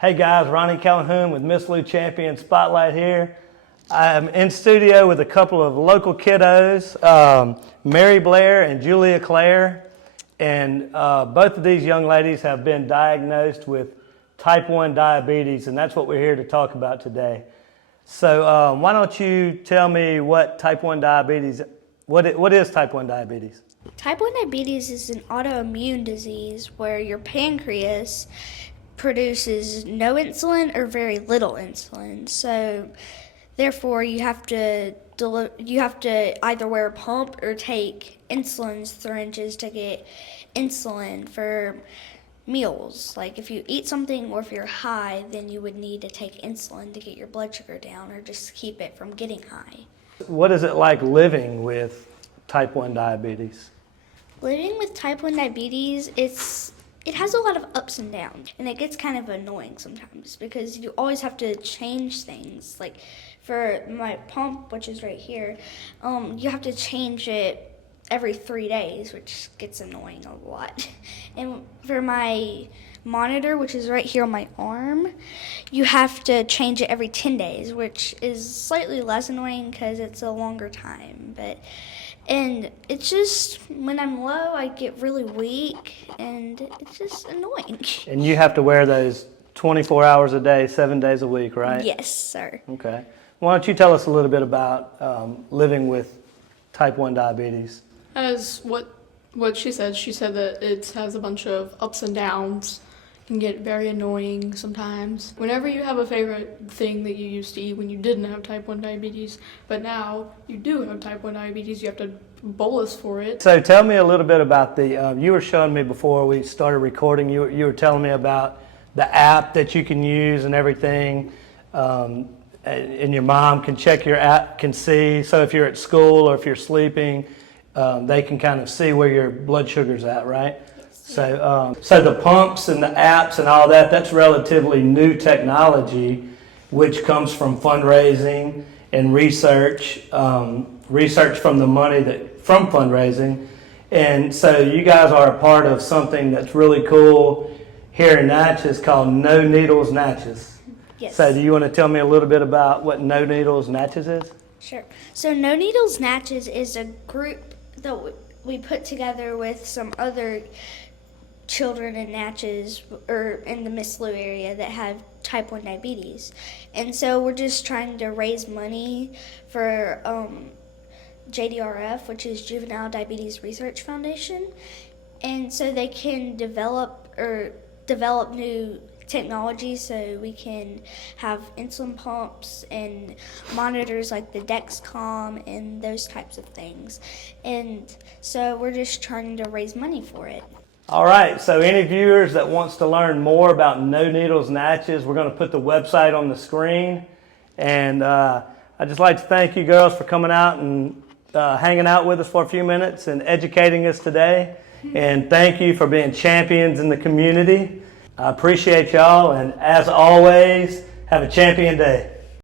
Hey guys, Ronnie Calhoun with Miss Lou Champion Spotlight here. I'm in studio with a couple of local kiddos, Mary Blair and Julia Claire, and both of these young ladies have been diagnosed with type 1 diabetes, and that's what we're here to talk about today. So why don't you tell me what type 1 diabetes, what is type 1 diabetes? Type 1 diabetes is an autoimmune disease where your pancreas produces no insulin or very little insulin. So therefore you have to either wear a pump or take insulin syringes to get insulin for meals. Like if you eat something or if you're high, then you would need to take insulin to get your blood sugar down or just keep it from getting high. What is it like living with type 1 diabetes? Living with type 1 diabetes, it has a lot of ups and downs, and it gets kind of annoying sometimes because you always have to change things. Like for my pump, which is right here, you have to change it every 3 days, which gets annoying a lot. And for my monitor, which is right here on my arm, you have to change it every 10 days, which is slightly less annoying because it's a longer time. And it's just, when I'm low, I get really weak, and it's just annoying. And you have to wear those 24 hours a day, 7 days a week, right? Yes, sir. Okay. Why don't you tell us a little bit about living with type 1 diabetes? As what she said that it has a bunch of ups and downs. Can get very annoying sometimes. Whenever you have a favorite thing that you used to eat when you didn't have type 1 diabetes, but now you do have type 1 diabetes, you have to bolus for it. So tell me a little bit about the, you were showing me before we started recording, you were telling me about the app that you can use and everything, and your mom can check your app, can see, so if you're at school or if you're sleeping, they can kind of see where your blood sugar's at, right? So the pumps and the apps and all that, that's relatively new technology, which comes from fundraising and research from the money from fundraising. And so you guys are a part of something that's really cool here in Natchez called No Needles Natchez. Yes. So do you want to tell me a little bit about what No Needles Natchez is? Sure. So No Needles Natchez is a group that we put together with some other children in Natchez or in the Miss Lou area that have type 1 diabetes. And so we're just trying to raise money for JDRF, which is Juvenile Diabetes Research Foundation. And so they can develop new technology so we can have insulin pumps and monitors like the Dexcom and those types of things. And so we're just trying to raise money for it. All right, so any viewers that wants to learn more about No Needles Natchez, we're going to put the website on the screen. And I'd just like to thank you girls for coming out and hanging out with us for a few minutes and educating us today. And thank you for being champions in the community. I appreciate y'all, and as always, have a champion day.